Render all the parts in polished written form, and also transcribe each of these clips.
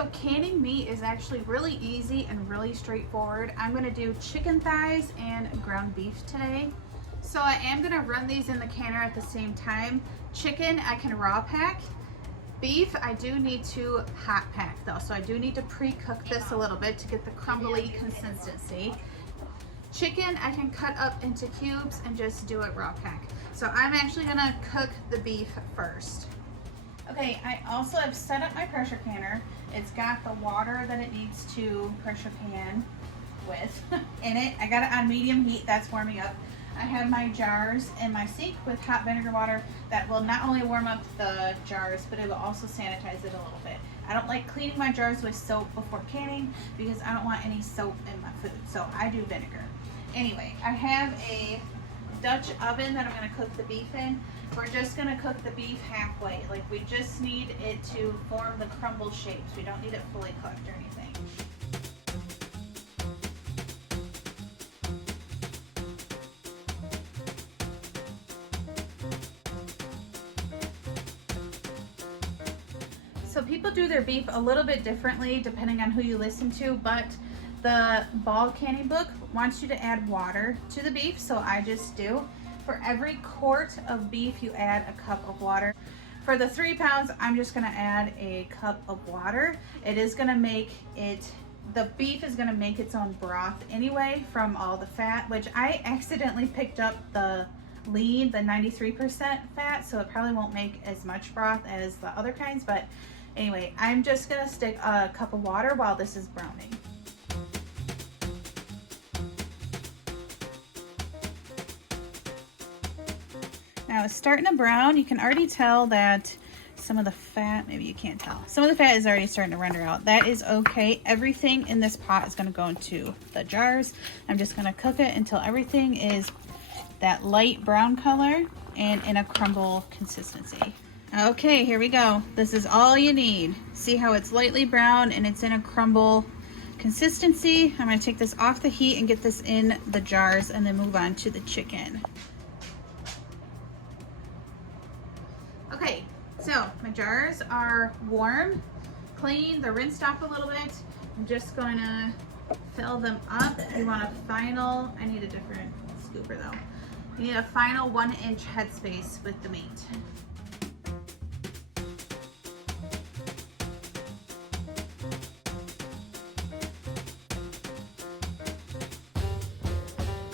So canning meat is actually really easy and really straightforward. I'm gonna do chicken thighs and ground beef today. So I am gonna run these in the canner at the same time. Chicken, I can raw pack. Beef, I do need to hot pack though. So I do need to pre-cook this a little bit to get the crumbly consistency. Chicken, I can cut up into cubes and just do it raw pack. So I'm actually gonna cook the beef first. Okay, I also have set up my pressure canner. It's got the water that it needs to pressure pan with in it. I got it on medium heat, that's warming up. I have my jars in my sink with hot vinegar water that will not only warm up the jars, but it will also sanitize it a little bit. I don't like cleaning my jars with soap before canning because I don't want any soap in my food, so I do vinegar. Anyway, I have a Dutch oven that I'm gonna cook the beef in. We're just gonna cook the beef halfway. Like, we just need it to form the crumble shapes. We don't need it fully cooked or anything. So people do their beef a little bit differently depending on who you listen to, but the ball canning book wants you to add water to the beef, so I just do. For every quart of beef, you add a cup of water. For the 3 pounds, I'm just gonna add a cup of water. It is gonna make it, the beef is gonna make its own broth anyway from all the fat, which I accidentally picked up the lean, the 93% fat, so it probably won't make as much broth as the other kinds, but anyway, I'm just gonna stick a cup of water while this is browning. Now it's starting to brown. You can already tell that some of the fat, maybe you can't tell, some of the fat is already starting to render out. That is okay. Everything in this pot is gonna go into the jars. I'm just gonna cook it until everything is that light brown color and in a crumble consistency. Okay, here we go. This is all you need. See how it's lightly brown and it's in a crumble consistency? I'm gonna take this off the heat and get this in the jars and then move on to the chicken. Okay, so my jars are warm, clean, they're rinsed off a little bit. I'm just going to fill them up. You want a final, I need a different scooper though. You need a final 1-inch headspace with the meat.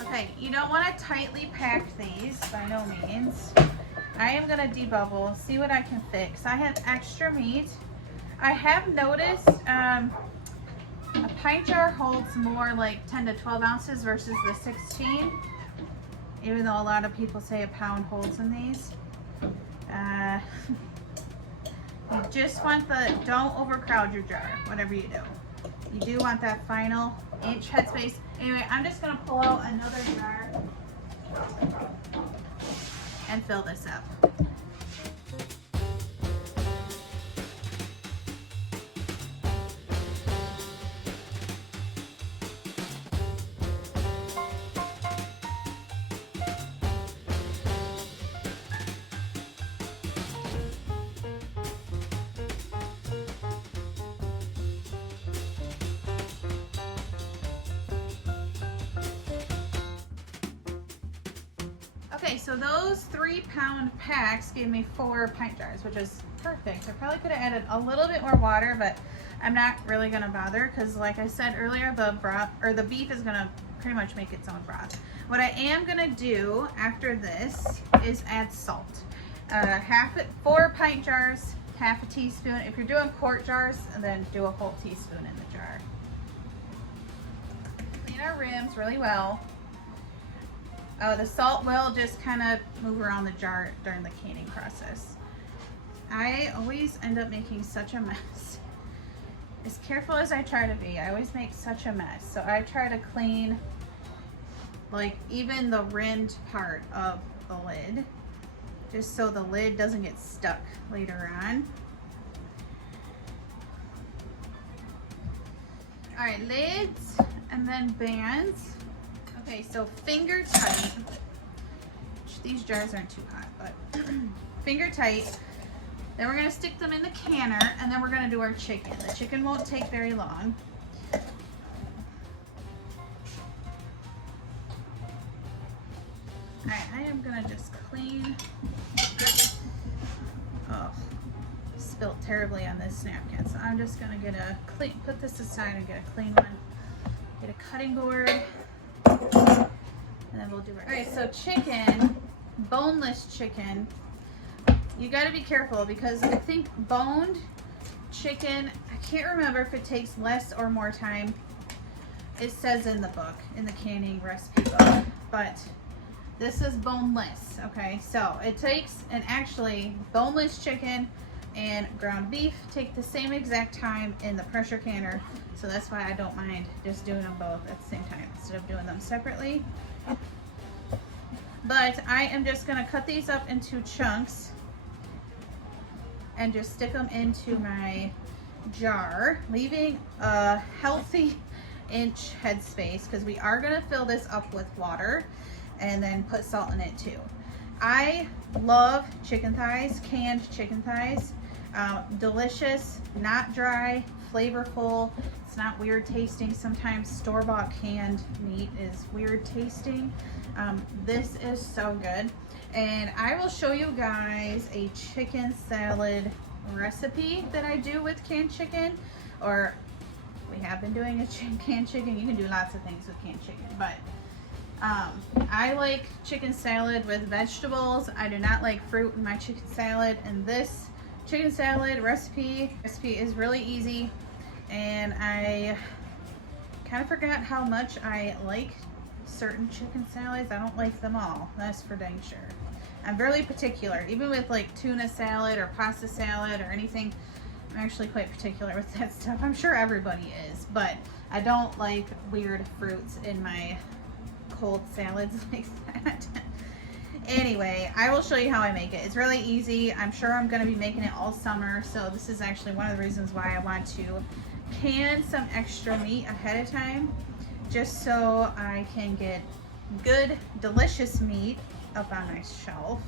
Okay, you don't want to tightly pack these by no means. I am gonna debubble, see what I can fix. I have extra meat. I have noticed a pint jar holds more like 10 to 12 ounces versus the 16, even though a lot of people say a pound holds in these. You just want don't overcrowd your jar, whatever you do. You do want that final inch headspace. Anyway, I'm just gonna pull out another jar and fill this up. Okay, so those 3-pound packs gave me 4 pint jars, which is perfect. I probably could have added a little bit more water, but I'm not really gonna bother because, like I said earlier, the broth or the beef is gonna pretty much make its own broth. What I am gonna do after this is add salt. 4 pint jars, half a teaspoon. If you're doing quart jars, and then do a whole teaspoon in the jar. Clean our rims really well. The salt will just kind of move around the jar during the canning process. I always end up making such a mess. As careful as I try to be, I always make such a mess. So I try to clean like even the rimmed part of the lid, just so the lid doesn't get stuck later on. All right, lids and then bands. Okay, so finger tight. These jars aren't too hot, but finger tight. Then we're gonna stick them in the canner, and then we're gonna do our chicken. The chicken won't take very long. All right, I am gonna just clean. Oh, spilt terribly on this napkin, so I'm just gonna put this aside and get a clean one. Get a cutting board, and then we'll do it. All right, so chicken, boneless chicken. You got to be careful because I think boned chicken, I can't remember if it takes less or more time. It says in the book, in the canning recipe book, but this is boneless, okay? So it takes, and actually boneless chicken and ground beef take the same exact time in the pressure canner. So that's why I don't mind just doing them both at the same time instead of doing them separately. But I am just gonna cut these up into chunks and just stick them into my jar, leaving a healthy inch headspace because we are gonna fill this up with water and then put salt in it too. I love chicken thighs, canned chicken thighs. Delicious, not dry, flavorful. It's not weird tasting. Sometimes store-bought canned meat is weird tasting. This is so good. And I will show you guys a chicken salad recipe that I do with canned chicken, or we have been doing a canned chicken. You can do lots of things with canned chicken, but I like chicken salad with vegetables. I do not like fruit in my chicken salad, and this chicken salad recipe is really easy, and I kind of forgot how much I like certain chicken salads. I don't like them all, that's for dang sure. I'm really particular, even with like tuna salad or pasta salad or anything. I'm actually quite particular with that stuff. I'm sure everybody is, but I don't like weird fruits in my cold salads like that. Anyway, I will show you how I make it. It's really easy. I'm sure I'm going to be making it all summer, so this is actually one of the reasons why I want to can some extra meat ahead of time, just so I can get good, delicious meat up on my shelf,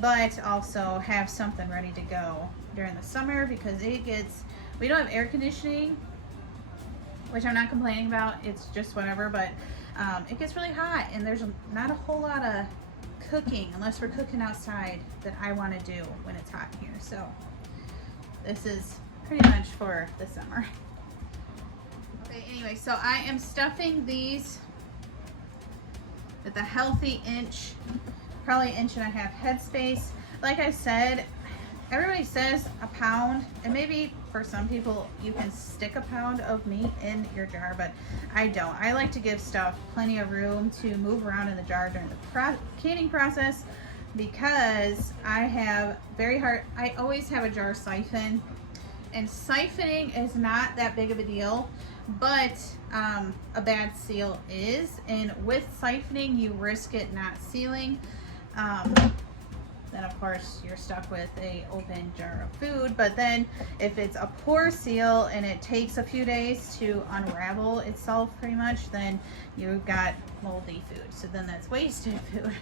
but also have something ready to go during the summer because we don't have air conditioning, which I'm not complaining about. It's just whatever, but it gets really hot, and there's not a whole lot of cooking unless we're cooking outside that I want to do when it's hot here. So this is pretty much for the summer. Okay, anyway, so I am stuffing these with a healthy inch, probably 1.5 inch headspace. Like I said, everybody says a pound, and maybe for some people you can stick a pound of meat in your jar, but I don't. I like to give stuff plenty of room to move around in the jar during the canning process because I always have a jar siphon, and siphoning is not that big of a deal, but a bad seal is, and with siphoning you risk it not sealing. Then of course you're stuck with a open jar of food. But then if it's a poor seal and it takes a few days to unravel itself pretty much, then you've got moldy food, so then that's wasted food.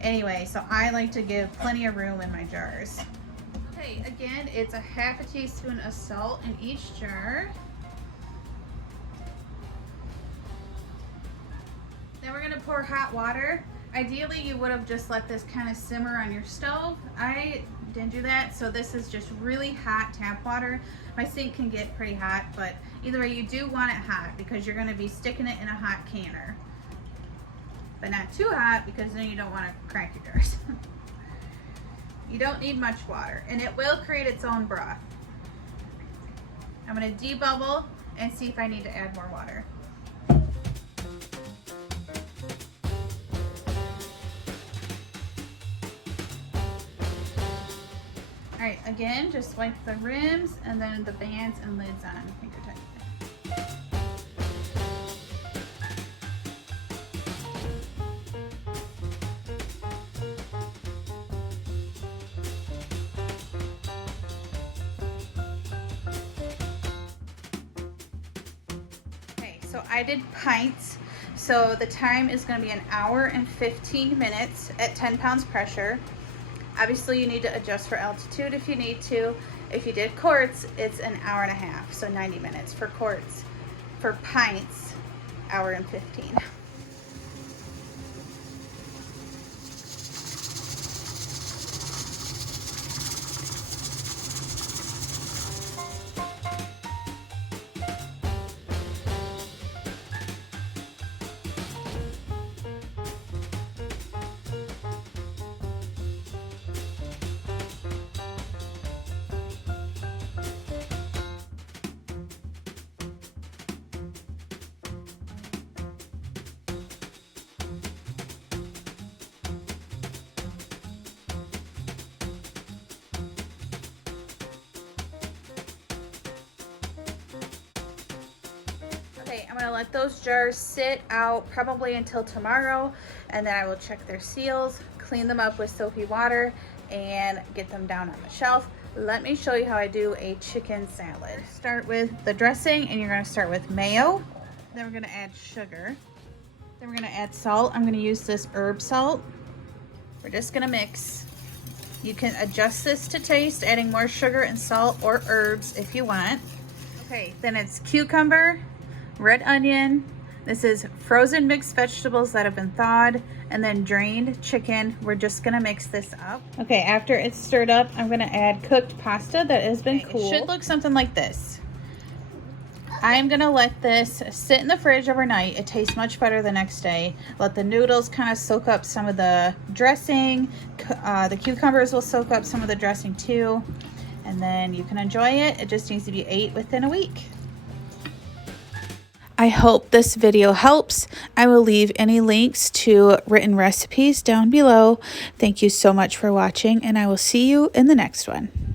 Anyway, so I like to give plenty of room in my jars. Okay, again, it's 1/2 teaspoon of salt in each jar. Then we're gonna pour hot water. Ideally, you would have just let this kind of simmer on your stove. I didn't do that, so this is just really hot tap water. My sink can get pretty hot, but either way, you do want it hot because you're gonna be sticking it in a hot canner. But not too hot because then you don't want to crack your jars. You don't need much water, and it will create its own broth. I'm gonna debubble and see if I need to add more water. All right, again, just wipe the rims and then the bands and lids on finger tight. Okay, so I did pints. So the time is gonna be 1 hour and 15 minutes at 10 pounds pressure. Obviously you need to adjust for altitude if you need to. If you did quarts, it's an hour and a half, so 90 minutes for quarts. For pints, hour and 15. Okay, I'm gonna let those jars sit out probably until tomorrow, and then I will check their seals, clean them up with soapy water, and get them down on the shelf. Let me show you how I do a chicken salad. Start with the dressing, and you're gonna start with mayo. Then we're gonna add sugar. Then we're gonna add salt. I'm gonna use this herb salt. We're just gonna mix. You can adjust this to taste, adding more sugar and salt or herbs if you want. Okay, then it's cucumber, red onion. This is frozen mixed vegetables that have been thawed, and then drained chicken. We're just gonna mix this up. Okay, after it's stirred up, I'm gonna add cooked pasta that has been cooled. It should look something like this. I'm gonna let this sit in the fridge overnight. It tastes much better the next day. Let the noodles kind of soak up some of the dressing. The cucumbers will soak up some of the dressing too. And then you can enjoy it. It just needs to be ate within a week. I hope this video helps. I will leave any links to written recipes down below. Thank you so much for watching, and I will see you in the next one.